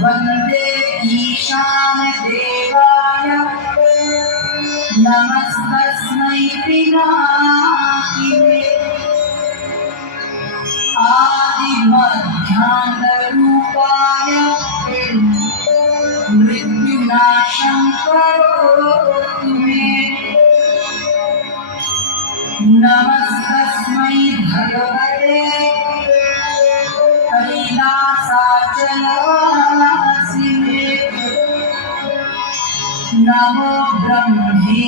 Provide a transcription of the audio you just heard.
वन्दे ईशानदेवाय नमस्तस्मै पिनाकिने आदिमध्यान्तरूपाय मृत्युनाशं करोतु मे नमस्तस्मै भगवते कैलासाचलवासिने नमो ब्रह्मे